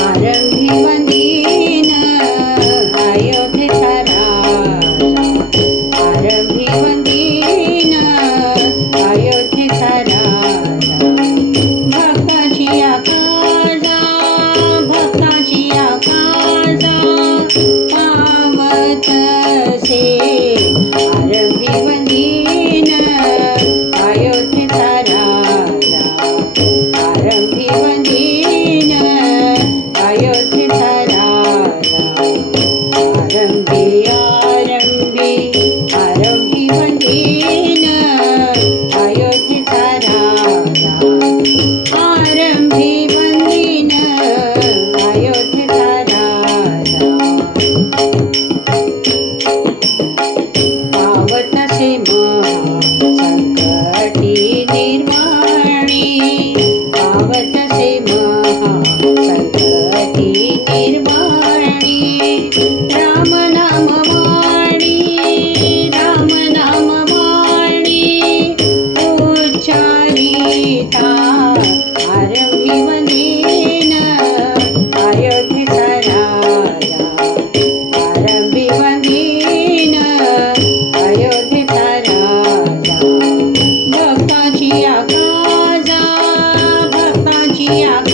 आरंभी yeah.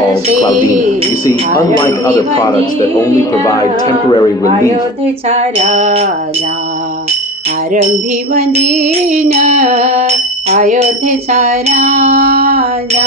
called called Claudina. You see, unlike other products that only provide temporary relief, अयोध्येचा राजा आरंभी वंदीन अयोध्येचा राजा